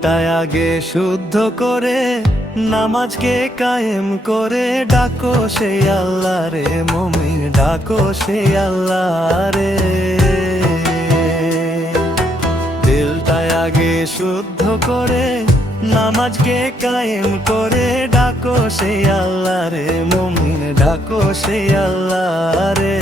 দিলটায় আগে শুদ্ধ করে নামাজকে কায়েম করে ডাকো সেই আল্লাহ রে মুমিন, ডাকো সেই আল্লাহ রে। দিলটায় আগে শুদ্ধ করে নামাজকে কায়েম করে ডাকো সেই আল্লাহ রে মুমিন, ডাকো সেই আল্লাহ রে।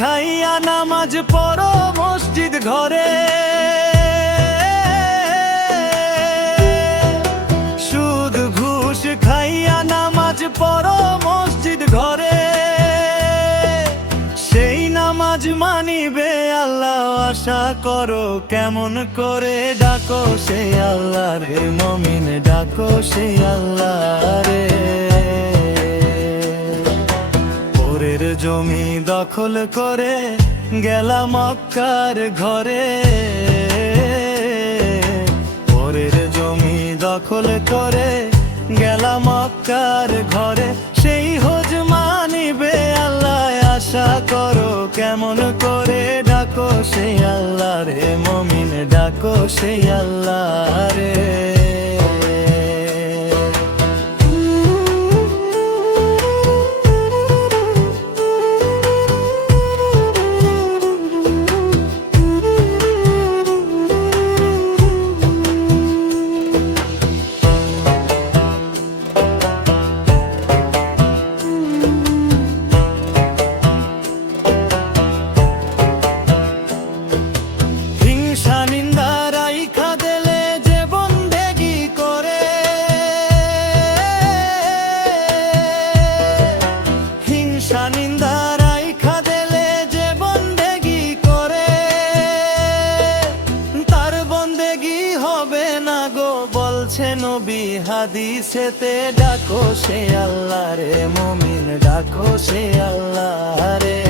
খাইয়া নামাজ পড়ো মসজিদ ঘরে, সুদ ঘুষ খাইয়া নামাজ পড়ো মসজিদ ঘরে। সেই নামাজ মানিবে আল্লাহ আশা করো কেমন করে, ডাকো সেই আল্লাহ রে মুমিন, ডাকো সেই আল্লাহ রে। জমি দখল করে গেলাম মক্কার ঘরে, পরের জমি দখল করে গেলাম মক্কার ঘরে। সেই হজ মানিবে আল্লাহ আশা করো কেমন করে, ডাকো সেই আল্লাহ রে মুমিন, ডাকো সেই আল্লাহ রে। নবী হাদিসেতে ডাকো সে আল্লাহ রে মুমিন, ডাকো সে আল্লাহ রে।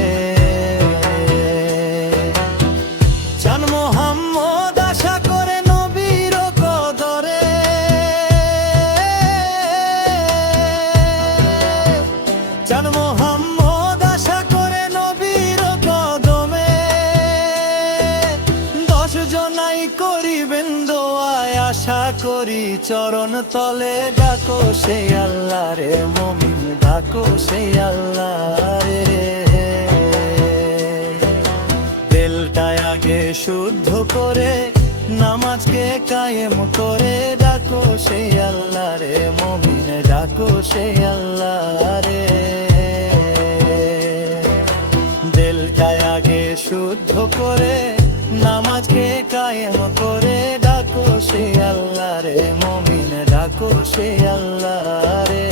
জান মোহাম্মদ আশা করে নবীর কদরে, জান মোহাম্মদ আশা করে নবীর কদমে। 10 জনাই করিবেন দোয়ায় আশা করি চরণ তলে, ডাকো সেই আল্লাহ রে মুমিন, ডাকো সেই আল্লাহ রে। দিলটায় আগে শুদ্ধ করে নামাজকে কায়েম করে ডাকো সেই আল্লাহ রে মুমিন, ডাকো সেই আল্লাহ রে। দিলটায় আগে শুদ্ধ করে নামাজকে কায়েম করে ডাকো সেই আল্লাহ রে মুমিন, ডাকো সেই আল্লাহ রে।